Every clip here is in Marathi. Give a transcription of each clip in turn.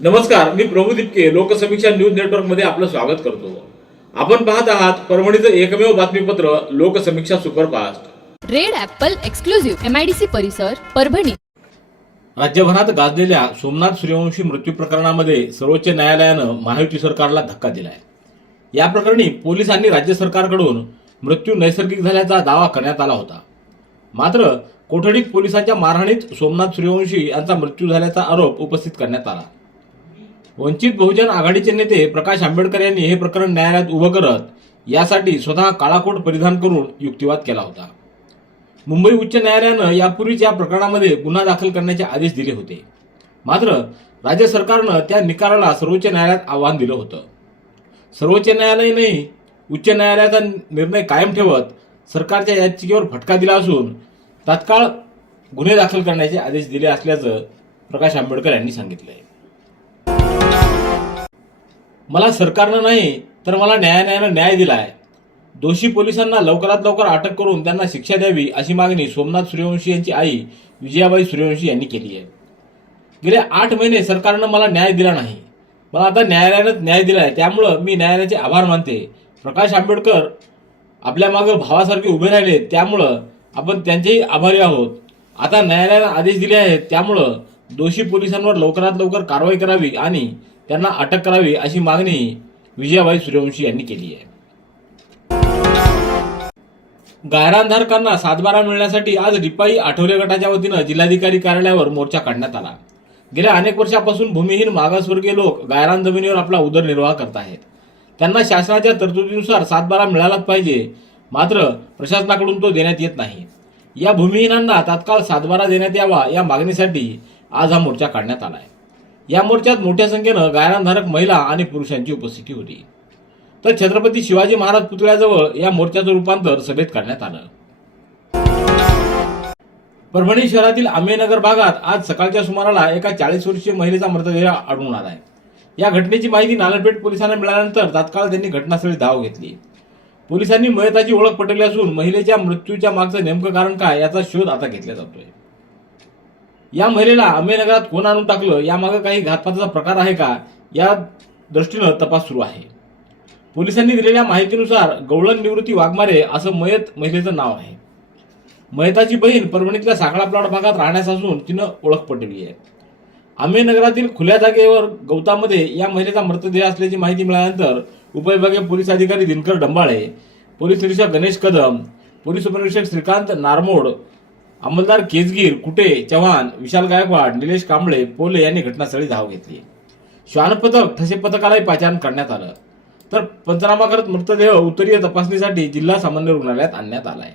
नमस्कार मी प्रभू दिपके लोकसमीक्षा न्यूज नेटवर्कमध्ये आपलं स्वागत करतो. आपण पाहत आहात परभणीचं एकमेव बातमीपत्र Loksamiksha superfast. Red apple exclusive MIDC परिसर परभणी. राज्यभरात गाजलेल्या सोमनाथ सूर्यवंशी मृत्यू प्रकरणामध्ये सर्वोच्च न्यायालयानं महायुती सरकारला धक्का दिलाय. या प्रकरणी पोलिसांनी राज्य सरकारकडून मृत्यू नैसर्गिक झाल्याचा दावा करण्यात आला होता. मात्र कोठडीत पोलिसांच्या मारहाणीत सोमनाथ सूर्यवंशी यांचा मृत्यू झाल्याचा आरोप उपस्थित करण्यात आला. वंचित बहुजन आघाडीचे नेते प्रकाश आंबेडकर यांनी हे प्रकरण न्यायालयात उभं करत यासाठी स्वतः काळाकोट परिधान करून युक्तिवाद केला होता. मुंबई उच्च न्यायालयानं यापूर्वीच या प्रकरणामध्ये गुन्हा दाखल करण्याचे आदेश दिले होते. मात्र राज्य सरकारनं त्या निकालाला सर्वोच्च न्यायालयात आव्हान दिलं होतं. सर्वोच्च न्यायालयानेही उच्च न्यायालयाचा निर्णय कायम ठेवत सरकारच्या याचिकेवर फटका दिला असून तात्काळ गुन्हे दाखल करण्याचे आदेश दिले असल्याचं प्रकाश आंबेडकर यांनी सांगितलं आहे मला सरकारनं नाही तर मला न्यायालयानं न्याय दिला आहे दोषी पोलिसांना लवकरात लवकर अटक करून त्यांना शिक्षा द्यावी अशी मागणी सोमनाथ सूर्यवंशी यांची आई विजयाबाई सूर्यवंशी यांनी केली आहे. गेले आठ महिने सरकारनं मला न्याय दिला नाही. मला आता न्यायालयानं न्याय दिला आहे त्यामुळं मी न्यायालयाचे आभार मानते. प्रकाश आंबेडकर आपल्या मागं भावासारखे उभे राहिले त्यामुळं आपण त्यांचेही आभारी आहोत. आता न्यायालयानं आदेश दिले आहेत त्यामुळं दोषी पोलिसांवर लवकरात लवकर कारवाई करावी आणि त्यांना अटक करावी अशी मागणी विजयाबाई सूर्यवंशी यांनी केली आहे. गायरानधारकांना सातबारा मिळण्यासाठी आज रिपाई आठवले गटाच्या वतीनं जिल्हाधिकारी कार्यालयावर मोर्चा काढण्यात आला. गेल्या अनेक वर्षापासून भूमिहीन मागासवर्गीय लोक गायरान जमिनीवर आपला उदरनिर्वाह करत आहेत. त्यांना शासनाच्या तरतुदीनुसार सातबारा मिळालाच पाहिजे मात्र प्रशासनाकडून तो देण्यात येत नाही. या भूमिहीनांना तात्काळ सातबारा देण्यात यावा या मागणीसाठी आज हा मोर्चा काढण्यात आला आहे. या मोर्चात मोठ्या संख्येनं गायरानधारक महिला आणि पुरुषांची उपस्थिती होती. तर छत्रपती शिवाजी महाराज पुतळ्याजवळ या मोर्चाचं रूपांतर सभेत करण्यात आलं. परभणी शहरातील आंबेनगर भागात आज सकाळच्या सुमाराला एका चाळीस वर्षीय महिलेचा मृतदेह आढळून आहे या घटनेची माहिती नालपेठ पोलिसांना मिळाल्यानंतर तात्काळ त्यांनी घटनास्थळी धाव घेतली. पोलिसांनी मयताची ओळख पटवली असून महिलेच्या मृत्यूच्या मागचं नेमकं कारण काय याचा शोध आता घेतला जातोय. या महिलेला आंबेनगरात कोण आणून टाकलं? यामागे काही घातपाताचा प्रकार आहे का? या दृष्टीनं तपास सुरू आहे. पोलिसांनी दिलेल्या माहितीनुसार गवळण निवृत्ती वाघमारे असं मयत महिलेचं नाव आहे. मयताची बहीण परभणीतल्या साखळा प्लॉट भागात राहण्यास असून तिनं ओळख पटवली आहे. आंबेनगरातील खुल्या जागेवर गवतामध्ये या महिलेचा मृतदेह असल्याची माहिती मिळाल्यानंतर उपविभागीय पोलीस अधिकारी दिनकर डंबाळे पोलीस निरीक्षक गणेश कदम पोलीस उपनिरीक्षक श्रीकांत नारमोड अंमलदार केजगीर कुटे चव्हाण विशाल गायकवाड निलेश कांबळे पोले यांनी घटनास्थळी धाव घेतली. श्वान पथक ठसे पथकालाही पाचारण करण्यात आलं. तर पंचनामा करत मृतदेह उत्तरीय तपासणीसाठी जिल्हा सामान्य रुग्णालयात आणण्यात आला आहे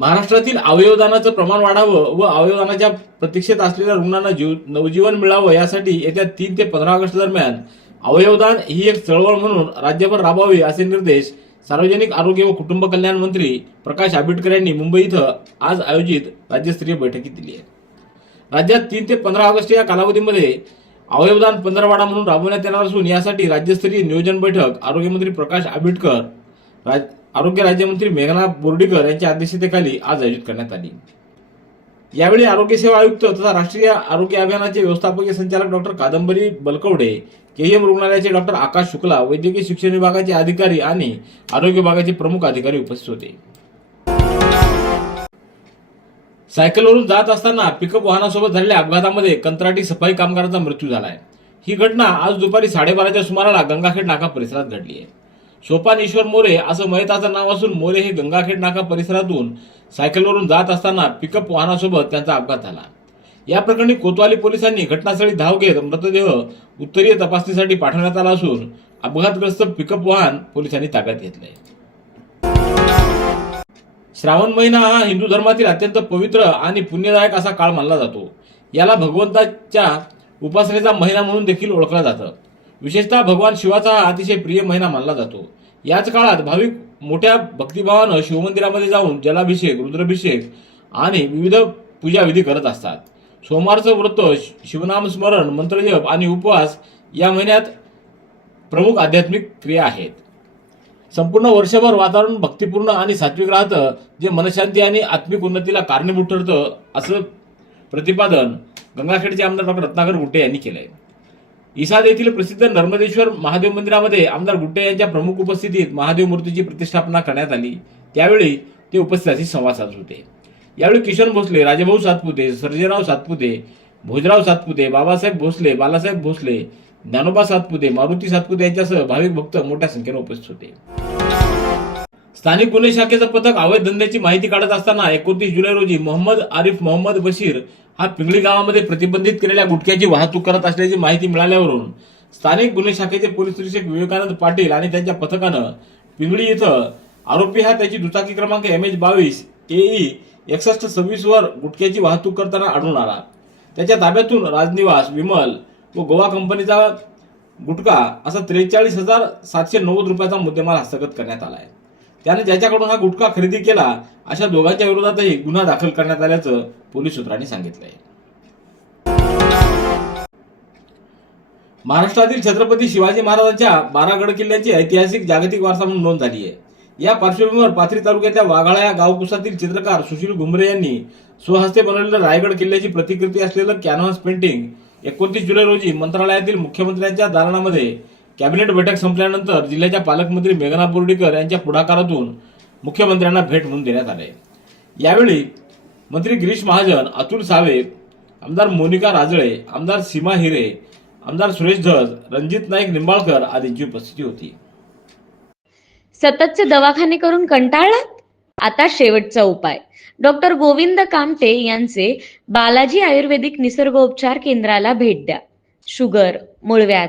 महाराष्ट्रातील अवयवदानाचं प्रमाण वाढावं व अवयवदानाच्या प्रतीक्षेत असलेल्या रुग्णांना जीव नवजीवन मिळावं यासाठी येत्या तीन ते पंधरा ऑगस्ट दरम्यान अवयवदान ही एक चळवळ म्हणून राज्यभर राबवावी असे निर्देश सार्वजनिक आरोग्य व कुटुंब कल्याण मंत्री प्रकाश आंबेडकर यांनी मुंबई इथं आज आयोजित राज्यस्तरीय बैठकीत दिली आहे. राज्यात तीन ते पंधरा ऑगस्ट या कालावधीमध्ये अवयवदान पंधरवाडा म्हणून राबवण्यात येणार असून यासाठी राज्यस्तरीय नियोजन बैठक आरोग्यमंत्री प्रकाश आंबेडकर राज आरोग्य राज्यमंत्री मेघना बोर्डीकर यांच्या अध्यक्षतेखाली आज आयोजित करण्यात आली. यावेळी आरोग्य सेवा आयुक्त तथा राष्ट्रीय आरोग्य अभियानाचे व्यवस्थापकीय संचालक डॉक्टर कादंबरी बलकवडे केईएम रुग्णालयाचे डॉक्टर आकाश शुक्ला वैद्यकीय शिक्षण विभागाचे अधिकारी आणि आरोग्य विभागाचे प्रमुख अधिकारी उपस्थित होते. सायकलवरून जात असताना पिकअप वाहनासोबत झालेल्या अपघातामध्ये कंत्राटी सफाई कामगाराचा मृत्यू झाला आहे ही घटना आज दुपारी साडेबाराच्या सुमाराला गंगाखेड नाका परिसरात घडली आहे. सोपान ईश्वर मोरे असं मयताचं नाव असून मोरे हे गंगाखेड नाका परिसरातून सायकलवरून जात असताना पिकअप वाहनासोबत त्यांचा अपघात झाला. या प्रकरणी कोतवाली पोलिसांनी घटनास्थळी धाव घेत मृतदेह उत्तरीय तपासणीसाठी पाठवण्यात आला असून अपघातग्रस्त पिकअप वाहन पोलिसांनी ताब्यात घेतले. श्रावण महिना हा हिंदू धर्मातील अत्यंत पवित्र आणि पुण्यदायक असा काळ मानला जातो. याला भगवंताच्या उपासनेचा महिना म्हणून देखील ओळखला जातं. विशेषतः भगवान शिवाचा हा अतिशय प्रिय महिना मानला जातो. याच काळात भाविक मोठ्या भक्तिभावानं शिवमंदिरामध्ये जाऊन जलाभिषेक रुद्राभिषेक आणि विविध पूजाविधी करत असतात. सोमवारचं व्रत शिवनाम स्मरण मंत्रजप आणि उपवास या महिन्यात प्रमुख आध्यात्मिक क्रिया आहेत. संपूर्ण वर्षभर वातावरण भक्तिपूर्ण आणि सात्विक राहतं जे मनशांती आणि आत्मिक उन्नतीला कारणीभूत ठरतं असं प्रतिपादन गंगाखेडचे आमदार डॉक्टर रत्नाकर गुट्टे यांनी केलं आहे इसाद येथील प्रसिद्ध नर्मदेश्वर महादेव मंदिरामध्ये आमदार गुट्टे यांच्या प्रमुख उपस्थितीत महादेव मूर्तीची प्रतिष्ठापना करण्यात आली. त्यावेळी ते उपस्थितांशी संवाद साधत होते. यावेळी किशन भोसले राजाभाऊ सातपुते सर्जेराव सातपुते भोजराव सातपुते बाबासाहेब भोसले बालासाहेब भोसले ज्ञानोबा सातपुते मारुती सातपुते यांच्यासह भाविक भक्त मोठ्या संख्येने उपस्थित होते. स्थानिक गुन्हे शाखेचं पथक अवैध धंद्याची माहिती काढत असताना एकोणतीस जुलै रोजी मोहम्मद आरिफ मोहम्मद बशीर हा पिंगळी गावामध्ये प्रतिबंधित केलेल्या गुटख्याची वाहतूक करत असल्याची माहिती मिळाल्यावरून स्थानिक गुन्हे शाखेचे पोलीस निरीक्षक विवेकानंद पाटील आणि त्यांच्या पथकानं पिंगळी इथं आरोपी हा त्याची दुचाकी क्रमांक एम एच बावीस एई एकसष्ट सव्वीस वर गुटख्याची वाहतूक करताना आढळून आला. त्याच्या ताब्यातून राजनिवास विमल व गोवा कंपनीचा गुटखा असा त्रेचाळीस हजार सातशे नव्वद रुपयाचा मुद्देमाल हस्तगत करण्यात आला आहे. त्याने ज्याच्याकडून हा गुटखा खरेदी केला अशा दोघांच्या विरोधातही गुन्हा दाखल करण्यात आल्याचं पोलीस सूत्रांनी आहे महाराष्ट्रातील छत्रपती शिवाजी महाराजांच्या बारागड किल्ल्याची ऐतिहासिक जागतिक वारसा म्हणून नोंद झाली आहे. या पार्श्वभूमीवर पाथरी तालुक्याच्या वाघाळा या गावकुसातील चित्रकार सुशील घुमरे यांनी स्वहस्ते बनवलेलं रायगड किल्ल्याची प्रतिकृती असलेलं कॅनव्हास पेंटिंग एकोणतीस जुलै रोजी मंत्रालयातील मुख्यमंत्र्यांच्या दालनामध्ये कॅबिनेट बैठक संपल्यानंतर जिल्ह्याच्या पालकमंत्री मेघना बोर्डीकर यांच्या पुढाकारातून मुख्यमंत्र्यांना भेट म्हणून देण्यात आले. यावेळी मंत्री गिरीश महाजन अतुल सावे आमदार मोनिका राजळे आमदार सीमा हिरे आमदार सुरेश धस रणजित नाईक निंबाळकर आदींची उपस्थिती होती. सततचे दवाखाने करून कंटाळलात? आता शेवटचा उपाय. डॉक्टर गोविंद कामटे यांचे बालाजी आयुर्वेदिक निसर्गोपचार केंद्राला भेट द्या. शुगर मूळव्याध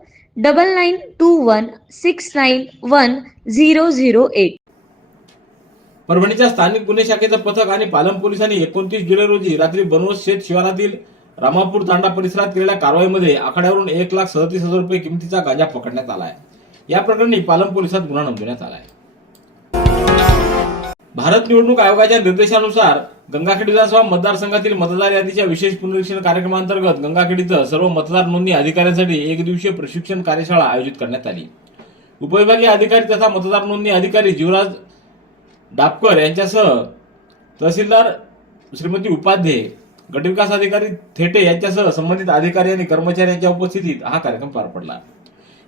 double nine two one six nine one zero zero eight परभणीच्या स्थानिक गुन्हे शाखेचं पथक आणि पालम पोलिसांनी एकोणतीस जुलै रोजी रात्री बनवस शेत शिवारातील रामापूर तांडा परिसरात केलेल्या कारवाईमध्ये आखाड्यावरून एक लाख सदतीस हजार रुपये किमतीचा गांजा पकडण्यात आला आहे. या प्रकरणी पालम पोलिसात गुन्हा नोंदवण्यात आला आहे. भारत निवडणूक आयोगाच्या निर्देशानुसार गंगाखेड विधानसभा मतदारसंघातील मतदार यादीच्या विशेष पुनरीक्षण कार्यक्रमांतर्गत गंगाखेड इथं सर्व मतदार नोंदणी अधिकाऱ्यांसाठी एक दिवसीय प्रशिक्षण कार्यशाळा आयोजित करण्यात आली. उपविभागीय अधिकारी तथा मतदार नोंदणी अधिकारी जीवराज डापकर यांच्यासह तहसीलदार श्रीमती उपाध्ये गटविकास अधिकारी थेटे यांच्यासह संबंधित अधिकारी आणि कर्मचारी यांच्या उपस्थितीत हा कार्यक्रम पार पडला.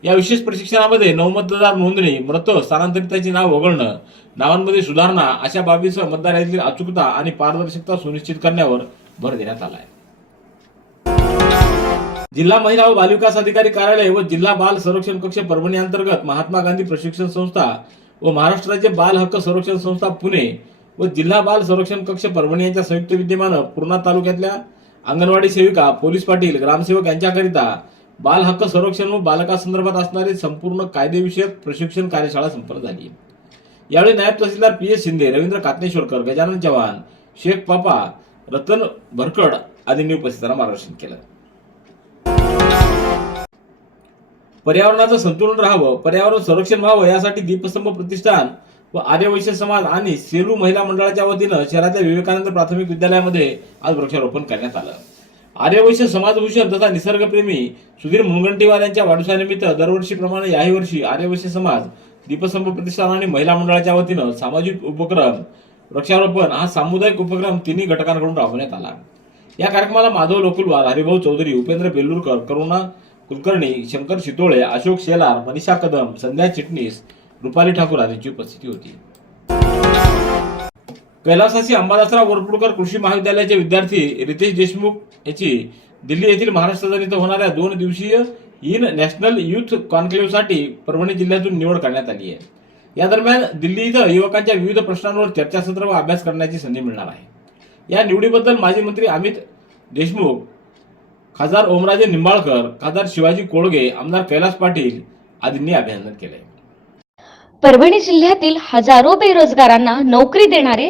या विशेष प्रशिक्षणामध्ये नवमतदार नोंदणी मृत स्थानांतरिताची नाव वगळणं नावांमध्ये सुधारणा अशा बाबीसह मतदार यादीतील अचूकता आणि पारदर्शकता सुनिश्चित करण्यावर भर देण्यात आला आहे जिल्हा महिला व बालविकास अधिकारी कार्यालय व जिल्हा बाल संरक्षण कक्ष परभणी अंतर्गत महात्मा गांधी प्रशिक्षण संस्था व महाराष्ट्र राज्य बाल हक्क संरक्षण संस्था पुणे व जिल्हा बाल संरक्षण कक्ष परभणी यांच्या संयुक्त विद्यमानं पूर्णा तालुक्यातल्या अंगणवाडी सेविका पोलीस पाटील ग्रामसेवक यांच्याकरिता बाल हक्क संरक्षण व बालकासंदर्भात असणारी संपूर्ण कायदेविषयक प्रशिक्षण कार्यशाळा संपन्न झाली. यावेळी नायब तहसीलदार पी एस शिंदे रवींद्र कातनेश्वरकर गजानन चव्हाण शेख पापा रतन भरकड आदींनी उपस्थितांना मार्गदर्शन केलं. पर्यावरणाचं संतुलन राहावं पर्यावरण संरक्षण व्हावं यासाठी दीपस्तंभ प्रतिष्ठान व आर्यवैश्य समाज आणि सेलू महिला मंडळाच्या वतीनं शहरातल्या विवेकानंद प्राथमिक विद्यालयामध्ये आज वृक्षारोपण करण्यात आलं. आर्यवैश्य समाजभूषण तथा निसर्गप्रेमी सुधीर मुनगंटीवार यांच्या वाढदिवसानिमित्त दरवर्षीप्रमाणे याही वर्षी आर्यवैश्य समाज दीपसंप प्रतिष्ठान आणि महिला मंडळाच्या वतीनं सामाजिक उपक्रम वृक्षारोपण हा सामुदायिक उपक्रम तिन्ही घटकांकडून राबवण्यात आला. या कार्यक्रमाला माधव लोकुलवार हरिभाऊ चौधरी उपेंद्र बेलूरकर करुणा कुलकर्णी शंकर शितोळे अशोक शेलार मनीषा कदम संध्या चिटणीस रुपाली ठाकूर आदींची उपस्थिती होती. कैलासासी अंबादासराव वरपुडकर कृषी महाविद्यालयाचे विद्यार्थी रितेश देशमुख याची दिल्ली येथील महाराष्ट्र इथं होणाऱ्या दोन दिवसीय इन नॅशनल युथ कॉन्क्लेव्हसाठी परभणी जिल्ह्यातून निवड करण्यात आली आहे. या दरम्यान दिल्ली इथं युवकांच्या विविध प्रश्नांवर चर्चासत्र व अभ्यास करण्याची संधी मिळणार आहे. या निवडीबद्दल माजी मंत्री अमित देशमुख खासदार ओमराजे निंबाळकर खासदार शिवाजी कोळगे आमदार कैलास पाटील आदींनी अभिनंदन केले परभणी जिल्ह्यातील हजारो बेरोजगारांना नोकरी देणारे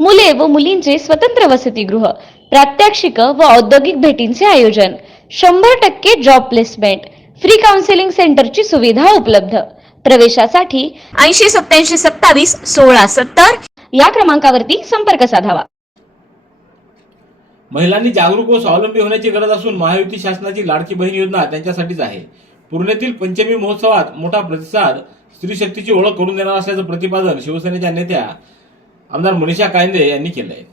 मुले व मुलींचे स्वतंत्र वसतिगृह प्रात्यक्षिक व औद्योगिक भेटींचे आयोजन शंभर टक्के जॉब प्लेसमेंट फ्री काउन्सिलिंग सेंटरची सुविधा उपलब्ध. प्रवेशासाठी ऐंशी सत्याऐंशी सत्तावीस सोळा सत्तर या क्रमांकावरती संपर्क साधावा. महिलांनी जागरूक व स्वावलंबी होण्याची गरज असून महायुती शासनाची लाडकी बहीण योजना त्यांच्यासाठीच आहे. पुण्यातील पंचमी महोत्सवात मोठा प्रतिसाद स्त्री शक्तीची ओळख करून देणार असल्याचं प्रतिपादन शिवसेनेच्या नेत्या आमदार मनीषा कायंदे यांनी केलं आहे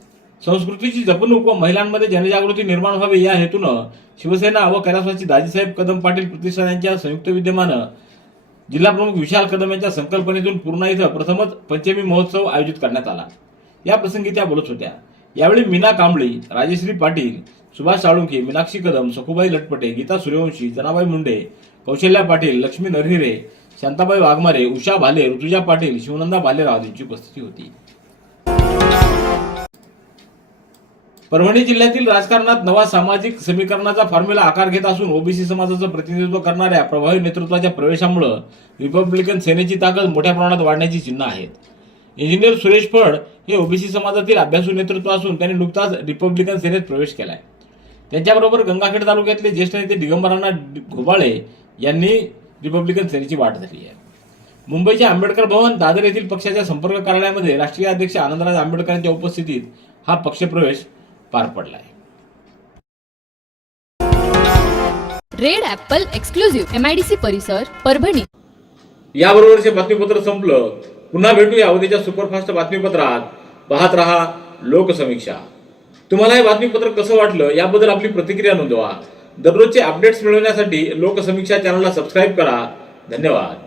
संस्कृतीची जपणूक व महिलांमध्ये जनजागृती निर्माण व्हावी या हेतूनं शिवसेना व कैलासवासी दाजीसाहेब कदम पाटील प्रतिष्ठान यांच्या संयुक्त विद्यमानं जिल्हाप्रमुख विशाल कदम यांच्या संकल्पनेतून पूर्णा इथं प्रथमच पंचमी महोत्सव आयोजित करण्यात आला. या प्रसंगी त्या बोलत होत्या. यावेळी मीना कांबळी राजेश्री पाटील सुभाष साळुंके मीनाक्षी कदम सखुबाई लटपटे गीता सूर्यवंशी जनाबाई मुंडे कौशल्या पाटील लक्ष्मी नरहिरे शांताबाई वाघमारे उषा भाले ऋतुजा पाटील शिवनंदा भालेराव यांची उपस्थिती होती. परभणी जिल्ह्यातील राजकारणात नवा सामाजिक समीकरणाचा फॉर्म्युला आकार घेत असून ओबीसी समाजाचं प्रतिनिधित्व करणाऱ्या प्रभावी नेतृत्वाच्या प्रवेशामुळं रिपब्लिकन सेनेची ताकद मोठ्या प्रमाणात वाढण्याची चिन्ह आहेत. इंजिनियर सुरेश फड हे ओबीसी समाजातील अभ्यासू नेतृत्व असून त्यांनी नुकताच रिपब्लिकन सेनेत प्रवेश केलाय. त्यांच्याबरोबर गंगाखेड तालुक्यातले ज्येष्ठ नेते दिगंबरांना घोबाळे यांनी रिपब्लिकन सेनेची वाट धरली आहे. मुंबईच्या आंबेडकर भवन दादर येथील पक्षाच्या संपर्क कार्यालयामध्ये राष्ट्रीय अध्यक्ष आनंदराज आंबेडकर यांच्या उपस्थितीत हा पक्षप्रवेश पार पडलाय. Red apple exclusive M I D C परिसर परभणी. याबरोबरचे बातमीपत्र संपलं. पुन्हा भेटूया उद्याच्या सुपरफास्ट बातमीपत्रात. पाहत रहा लोकसमीक्षा. तुम्हाला हे बातमीपत्र कसं वाटलं याबद्दल आपली प्रतिक्रिया नोंदवा. दररोजचे अपडेट्स मिळवण्यासाठी लोकसमीक्षा चॅनलला सबस्क्राईब करा. धन्यवाद.